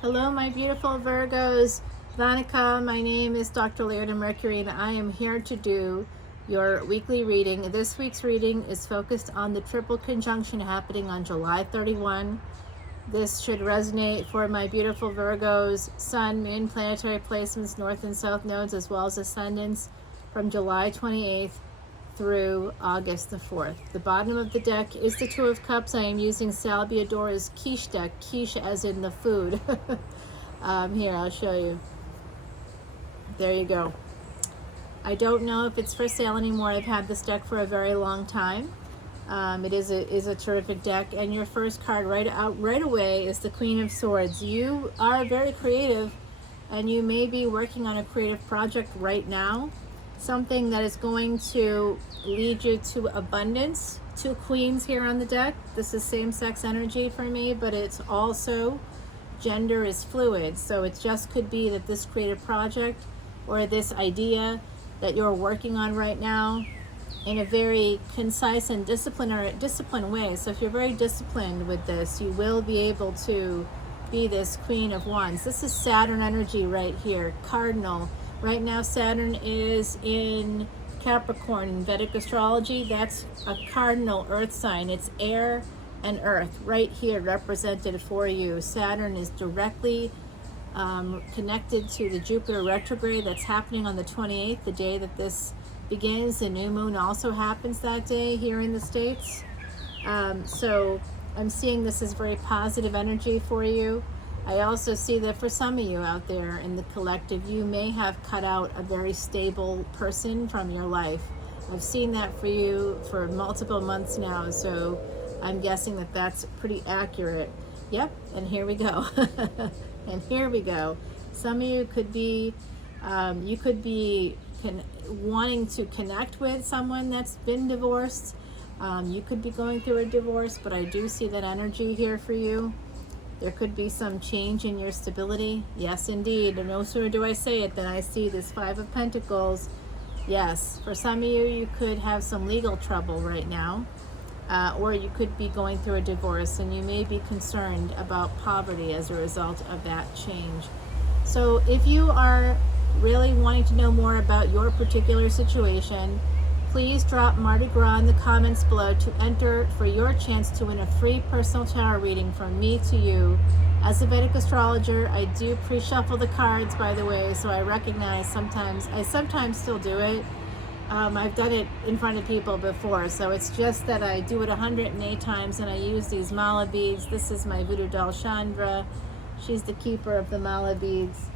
Hello, my beautiful Virgos. Vanakam, my name is Dr. Leona Mercury, and I am here to do your weekly reading. This week's reading is focused on the triple conjunction happening on July 31. This should resonate for my beautiful Virgos, Sun, Moon, planetary placements, North and South nodes, as well as ascendants from July 28th through August the 4th. The bottom of the deck is the Two of Cups. I am using Salviadora's quiche deck, quiche as in the food. Here, I'll show you. There you go. I don't know if it's for sale anymore. I've had this deck for a very long time. It is a terrific deck, and your first card right away is the Queen of Swords. You are very creative, and you may be working on a creative project right now, something that is going to lead you to abundance. Two queens here on the deck. This is same-sex energy for me, but it's also gender is fluid, so it just could be that this creative project or this idea that you're working on right now in a very concise and disciplined way. So if you're very disciplined with this, you will be able to be this Queen of Wands. This is Saturn energy right here, cardinal. Right now Saturn is in Capricorn in Vedic astrology. That's a cardinal earth sign. It's air and earth right here represented for you. Saturn is directly connected to the Jupiter retrograde that's happening on the 28th, the day that this begins. The new moon also happens that day here in the States. So I'm seeing this as very positive energy for you. I also see that for some of you out there in the collective, you may have cut out a very stable person from your life. I've seen that for you for multiple months now, so I'm guessing that that's pretty accurate. Yep, and here we go. And here we go. Some of you could be, wanting to connect with someone that's been divorced. You could be going through a divorce, but I do see that energy here for you. There could be some change in your stability. Yes, indeed. And no sooner do I say it than I see this Five of Pentacles. Yes, for some of you, you could have some legal trouble right now. Or you could be going through a divorce, and you may be concerned about poverty as a result of that change. So if you are really wanting to know more about your particular situation, please drop Mardi Gras in the comments below to enter for your chance to win a free personal tarot reading from me to you. As a Vedic astrologer, I do pre-shuffle the cards, by the way, so I recognize I sometimes still do it. I've done it in front of people before, so it's just that I do it 108 times, and I use these mala beads. This is my voodoo doll Chandra. She's the keeper of the mala beads.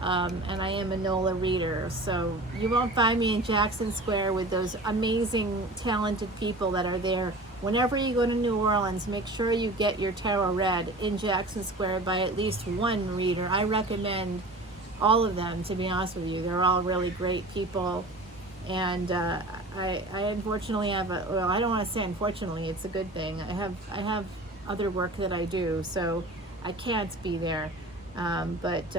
And I am a NOLA reader, so you won't find me in Jackson Square with those amazing, talented people that are there. Whenever you go to New Orleans, make sure you get your tarot read in Jackson Square by at least one reader. I recommend all of them, to be honest with you. They're all really great people, and I unfortunately have well, I don't want to say unfortunately, it's a good thing. I have other work that I do, so I can't be there, but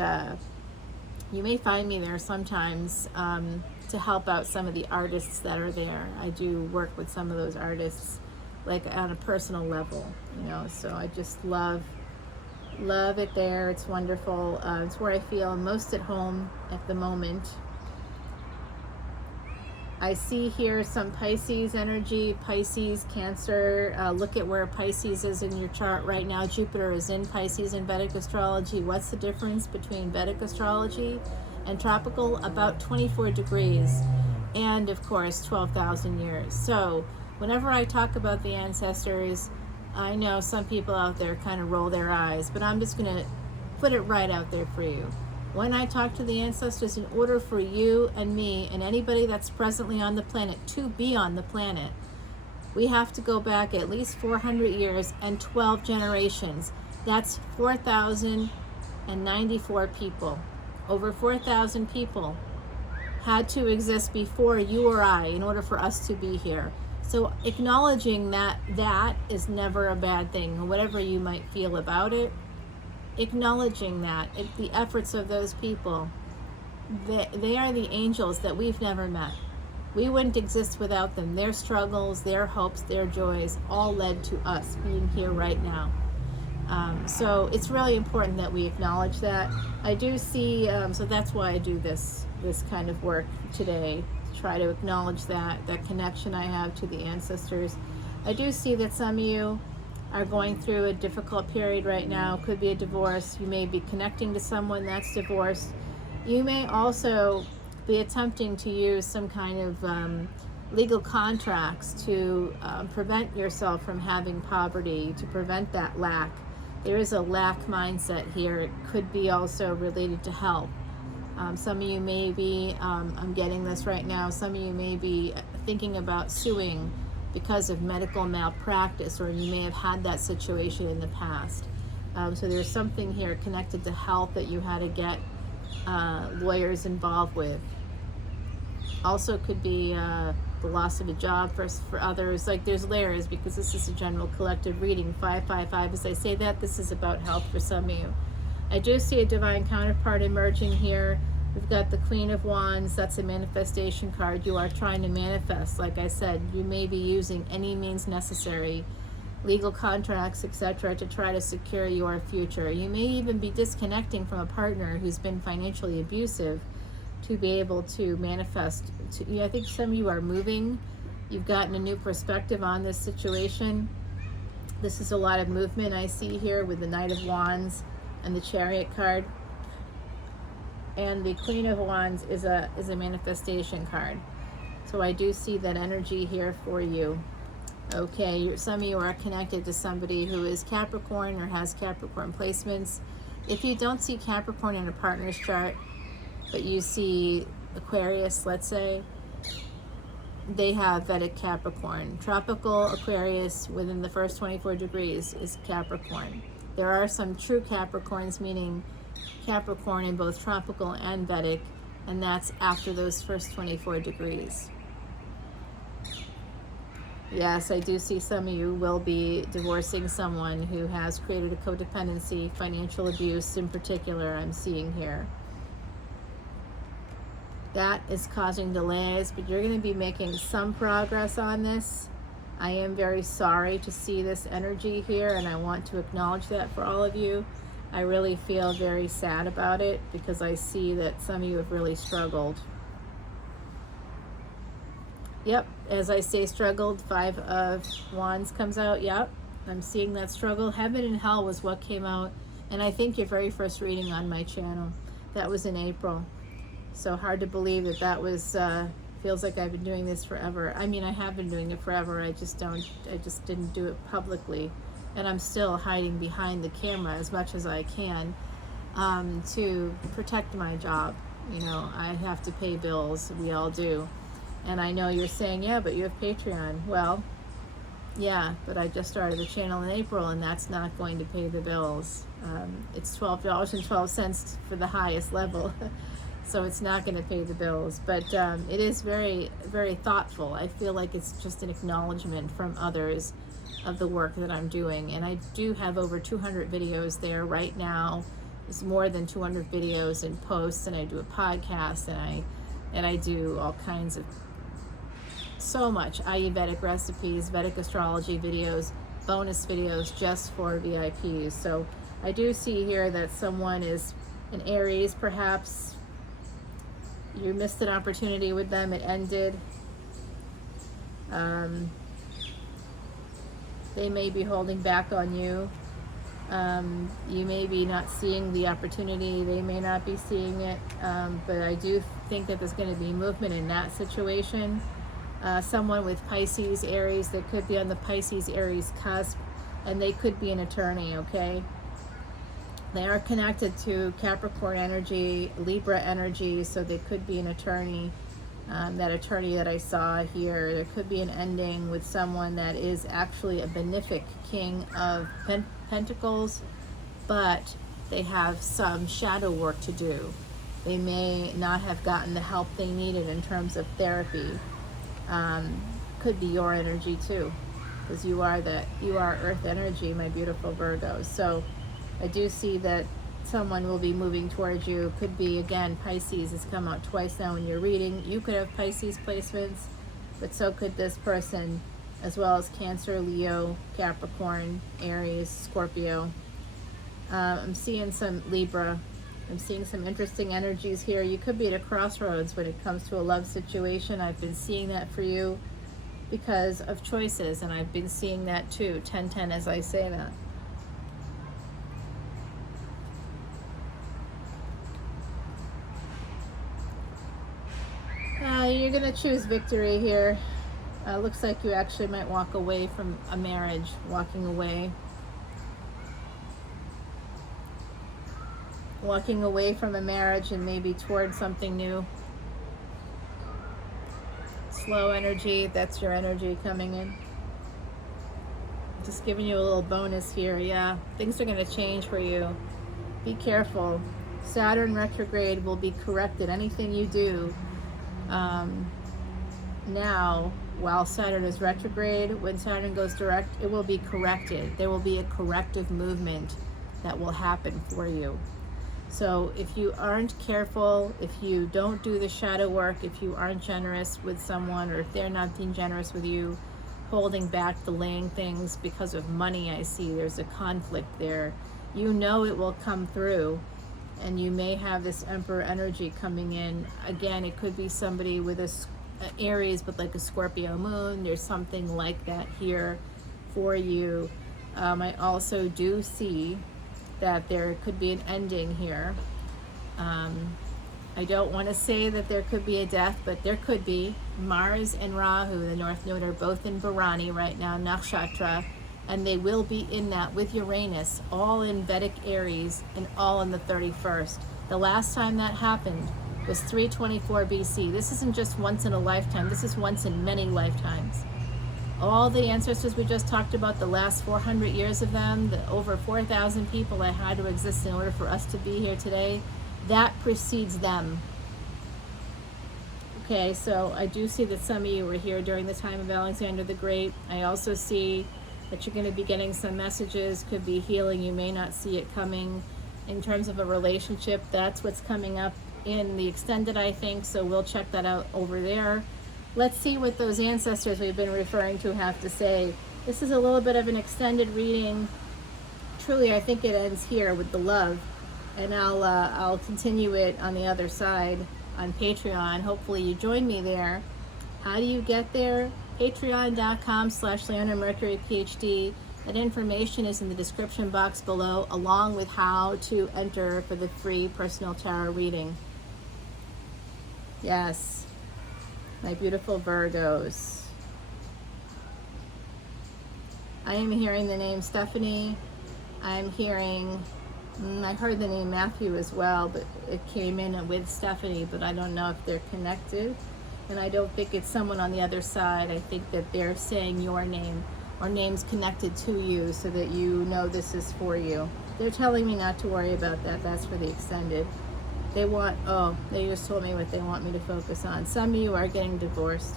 you may find me there sometimes to help out some of the artists that are there. I do work with some of those artists, like on a personal level, so I just love it there. It's wonderful. It's where I feel most at home at the moment. I see here some Pisces energy, Pisces, Cancer. Look at where Pisces is in your chart right now. Jupiter is in Pisces in Vedic astrology. What's the difference between Vedic astrology and tropical? About 24 degrees, and of course 12,000 years. So whenever I talk about the ancestors, I know some people out there kind of roll their eyes, but I'm just going to put it right out there for you. When I talk to the ancestors, in order for you and me and anybody that's presently on the planet to be on the planet, we have to go back at least 400 years and 12 generations. That's 4,094 people. Over 4,000 people had to exist before you or I in order for us to be here. So acknowledging that is never a bad thing, whatever you might feel about it. Acknowledging that the efforts of those people, they are the angels that we've never met. We wouldn't exist without them. Their struggles, their hopes, their joys all led to us being here right now. So it's really important that we acknowledge that. I do see, so that's why I do this kind of work today, to try to acknowledge that connection I have to the ancestors. I do see that some of you are going through a difficult period right now. Could be a divorce. You may be connecting to someone that's divorced. You may also be attempting to use some kind of legal contracts to prevent yourself from having poverty, to prevent that lack. There is a lack mindset here. It could be also related to health. Some of you may be, I'm getting this right now, some of you may be thinking about suing because of medical malpractice, or you may have had that situation in the past. So there's something here connected to health that you had to get lawyers involved with. Also could be the loss of a job for others. Like, there's layers, because this is a general collective reading. 555, as I say that, this is about health for some of you. I do see a divine counterpart emerging here. We've got the Queen of Wands. That's a manifestation card. You are trying to manifest. Like I said, you may be using any means necessary, legal contracts, etc., to try to secure your future. You may even be disconnecting from a partner who's been financially abusive to be able to manifest. I think some of you are moving. You've gotten a new perspective on this situation. This is a lot of movement I see here with the Knight of Wands and the Chariot card. And the Queen of Wands is a manifestation card. So I do see that energy here for you. Okay, some of you are connected to somebody who is Capricorn or has Capricorn placements. If you don't see Capricorn in a partner's chart, but you see Aquarius, let's say, they have Vedic Capricorn. Tropical Aquarius within the first 24 degrees is Capricorn. There are some true Capricorns, meaning Capricorn in both tropical and Vedic, and that's after those first 24 degrees. Yes, I do see some of you will be divorcing someone who has created a codependency, financial abuse in particular, I'm seeing here. That is causing delays, but you're going to be making some progress on this. I am very sorry to see this energy here, and I want to acknowledge that for all of you. I really feel very sad about it, because I see that some of you have really struggled. Yep, as I say struggled, 5 of Wands comes out. Yep, I'm seeing that struggle. Heaven and Hell was what came out, and I think your very first reading on my channel. That was in April. So hard to believe that was, feels like I've been doing this forever. I mean, I have been doing it forever. I just didn't do it publicly. And I'm still hiding behind the camera as much as I can to protect my job. You know, I have to pay bills. We all do. And I know you're saying, yeah, but you have Patreon. Well, yeah, but I just started the channel in April, and that's not going to pay the bills. It's $12.12 for the highest level. So it's not going to pay the bills, but it is very, very thoughtful. I feel like it's just an acknowledgement from others of the work that I'm doing. And I do have over 200 videos there right now. There's more than 200 videos and posts, and I do a podcast, and I do all kinds of, so much, i.e. Vedic recipes, Vedic astrology videos, bonus videos just for VIPs. So I do see here that someone is an Aries, perhaps. You missed an opportunity with them, it ended. They may be holding back on you. You may be not seeing the opportunity, they may not be seeing it, but I do think that there's going to be movement in that situation. Someone with Pisces, Aries, that could be on the Pisces-Aries cusp, and they could be an attorney, okay? They are connected to Capricorn energy, Libra energy, so they could be an attorney. That attorney that I saw here, there could be an ending with someone that is actually a benefic king of pentacles, but they have some shadow work to do. They may not have gotten the help they needed in terms of therapy. Could be your energy too, because you are Earth energy, my beautiful Virgo. So I do see that someone will be moving towards you. Could be, again, Pisces has come out twice now in your reading. You could have Pisces placements, but so could this person, as well as Cancer, Leo, Capricorn, Aries, Scorpio. I'm seeing some Libra. I'm seeing some interesting energies here. You could be at a crossroads when it comes to a love situation. I've been seeing that for you because of choices, and I've been seeing that too, 10-10 as I say that. You're going to choose victory here. Looks like you actually might walk away from a marriage, walking away from a marriage and maybe towards something new. Slow energy, that's your energy coming in. Just giving you a little bonus here. Yeah, things are going to change for you. Be careful. Saturn retrograde will be corrected. Anything you do now, while Saturn is retrograde, when Saturn goes direct, it will be corrected. There will be a corrective movement that will happen for you. So if you aren't careful, if you don't do the shadow work, if you aren't generous with someone, or if they're not being generous with you, holding back, delaying things because of money, I see there's a conflict there. You know it will come through, and you may have this Emperor energy coming in. Again, it could be somebody with a Aries but like a Scorpio moon. There's something like that here for you. I also do see that there could be an ending here. I don't want to say that there could be a death, but there could be. Mars and Rahu, the North Node, are both in Bharani right now, Nakshatra, and they will be in that with Uranus, all in Vedic Aries and all in the 31st. The last time that happened was 324 BC. This isn't just once in a lifetime, this is once in many lifetimes. All the ancestors we just talked about, the last 400 years of them, the over 4,000 people that had to exist in order for us to be here today, that precedes them. Okay, so I do see that some of you were here during the time of Alexander the Great. I also see that you're going to be getting some messages, could be healing, you may not see it coming. In terms of a relationship, that's what's coming up in the extended, I think, so we'll check that out over there. Let's see what those ancestors we've been referring to have to say. This is a little bit of an extended reading. Truly, I think it ends here with the love, and I'll continue it on the other side on Patreon. Hopefully you join me there. How do you get there? Patreon.com/leonamercuryphd. That information is in the description box below, along with how to enter for the free personal tarot reading. Yes, my beautiful Virgos. I am hearing the name Stephanie. I'm hearing, I heard the name Matthew as well, but it came in with Stephanie, but I don't know if they're connected. And I don't think it's someone on the other side. I think that they're saying your name or names connected to you so that you know this is for you. They're telling me not to worry about that. That's for the extended. They want, oh, they just told me what they want me to focus on. Some of you are getting divorced.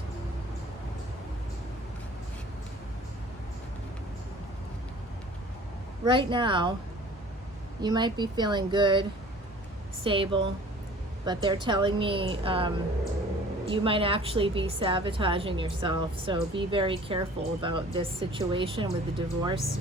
Right now, you might be feeling good, stable, but they're telling me you might actually be sabotaging yourself. So be very careful about this situation with the divorce.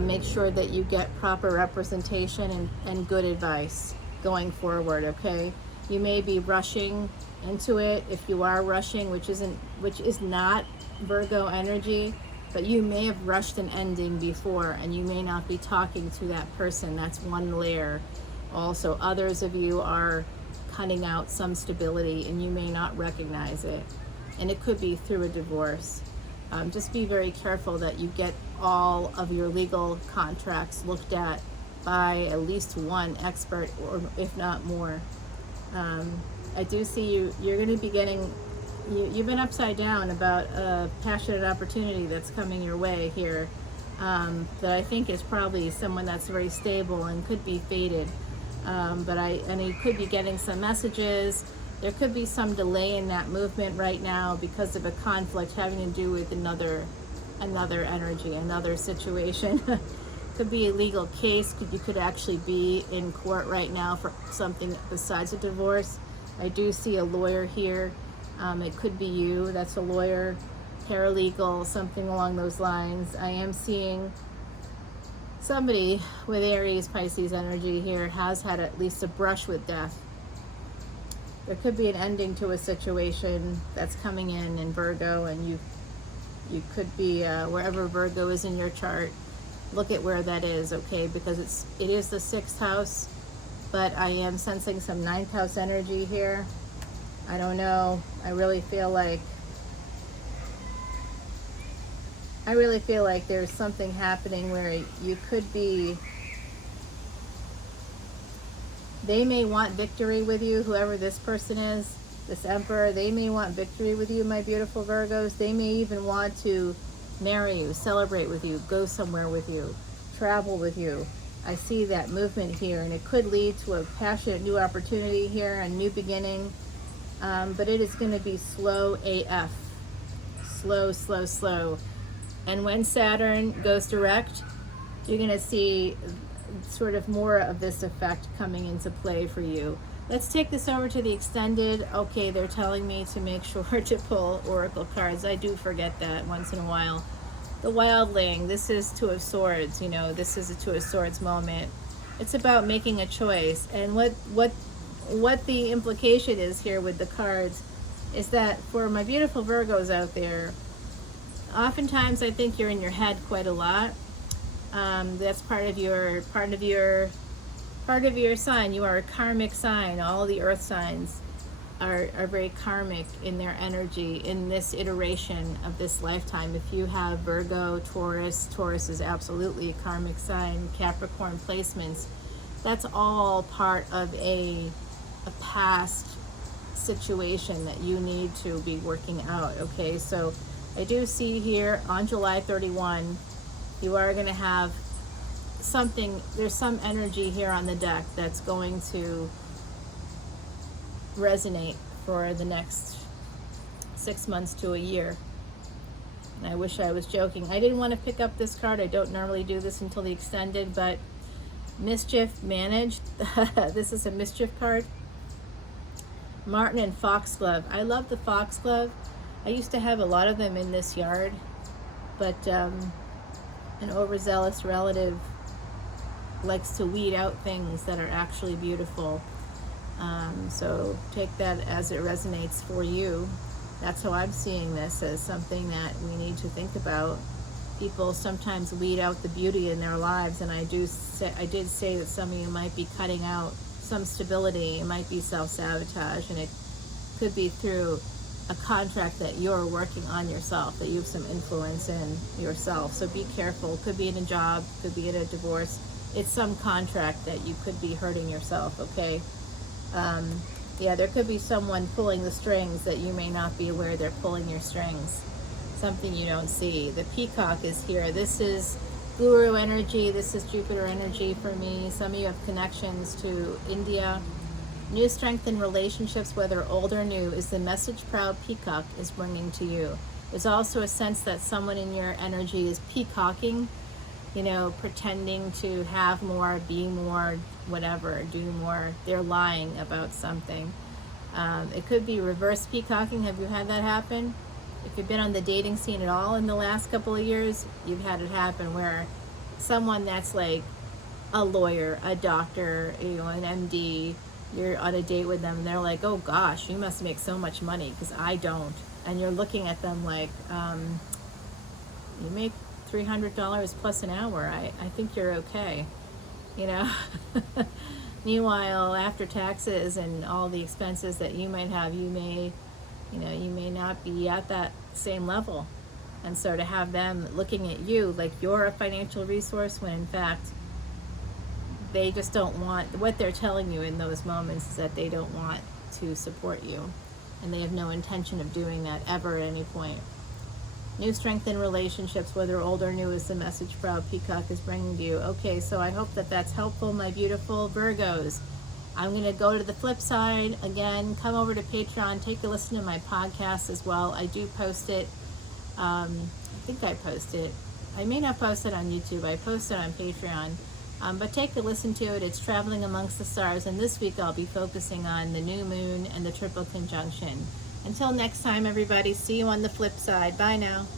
Make sure that you get proper representation and good advice going forward, okay? You may be rushing into it. If you are rushing, which is not Virgo energy, but you may have rushed an ending before, and you may not be talking to that person. That's one layer. Also, others of you are cutting out some stability, and you may not recognize it, and it could be through a divorce. Just be very careful that you get all of your legal contracts looked at by at least one expert, or if not more. I do see you're going to be getting, you've been upside down about a passionate opportunity that's coming your way here, that I think is probably someone that's very stable and could be fated. And you could be getting some messages. There could be some delay in that movement right now because of a conflict having to do with another energy, another situation. Could be a legal case. You could actually be in court right now for something besides a divorce. I do see a lawyer here. It could be you. That's a lawyer, paralegal, something along those lines. I am seeing somebody with Aries, Pisces energy here has had at least a brush with death. There could be an ending to a situation that's coming in Virgo, and you could be wherever Virgo is in your chart. Look at where that is, okay? Because it is the 6th house, but I am sensing some 9th house energy here. I don't know. I really feel like there's something happening where you could be, they may want victory with you, whoever this person is, this Emperor, they may want victory with you, my beautiful Virgos. They may even want to marry you, celebrate with you, go somewhere with you, travel with you. I see that movement here, and it could lead to a passionate new opportunity here, a new beginning, but it is going to be slow AF. Slow, slow, slow. And when Saturn goes direct, you're going to see sort of more of this effect coming into play for you. Let's take this over to the extended. Okay, they're telling me to make sure to pull oracle cards. I do forget that once in a while. The wildling, this is Two of Swords, you know, this is a Two of Swords moment. It's about making a choice. And what the implication is here with the cards is that for my beautiful Virgos out there, oftentimes I think you're in your head quite a lot. That's part of your sign. You are a karmic sign. All the earth signs are very karmic in their energy in this iteration of this lifetime. If you have Virgo, Taurus is absolutely a karmic sign. Capricorn placements, that's all part of a past situation that you need to be working out. Okay, so I do see here on July 31, you are going to have something, there's some energy here on the deck that's going to resonate for the next 6 months to a year. And I wish I was joking. I didn't want to pick up this card. I don't normally do this until the extended, but mischief managed. This is a mischief card. Martin and Foxglove. I love the foxglove. I used to have a lot of them in this yard, but an overzealous relative likes to weed out things that are actually beautiful. So take that as it resonates for you. That's how I'm seeing this, as something that we need to think about. People sometimes weed out the beauty in their lives, and I did say that some of you might be cutting out some stability. It might be self-sabotage, and it could be through a contract that you're working on yourself, that you have some influence in yourself. So be careful. Could be in a job, could be in a divorce. It's some contract that you could be hurting yourself, okay? Yeah, there could be someone pulling the strings that you may not be aware they're pulling your strings. Something you don't see. The peacock is here. This is guru energy. This is Jupiter energy for me. Some of you have connections to India. New strength in relationships, whether old or new, is the message proud peacock is bringing to you. There's also a sense that someone in your energy is peacocking, you know, pretending to have more, be more, whatever, do more. They're lying about something. It could be reverse peacocking. Have you had that happen? If you've been on the dating scene at all in the last couple of years, you've had it happen where someone that's like a lawyer, a doctor, you know, an MD, you're on a date with them and they're like, oh gosh, you must make so much money because I don't. And you're looking at them like, you make $300 plus an hour. I think you're okay, you know. Meanwhile, after taxes and all the expenses that you might have, you may not be at that same level. And so to have them looking at you like you're a financial resource, when in fact they just don't want, what they're telling you in those moments is that they don't want to support you, and they have no intention of doing that ever at any point. New strength in relationships, whether old or new, is the message proud peacock is bringing to you. Okay, so I hope that that's helpful, my beautiful Virgos. I'm going to go to the flip side. Again, come over to Patreon, take a listen to my podcast as well. I do post it. I think I post it. I may not post it on YouTube. I post it on Patreon. But take a listen to it. It's Traveling Amongst the Stars. And this week I'll be focusing on the new moon and the triple conjunction. Until next time, everybody, see you on the flip side. Bye now.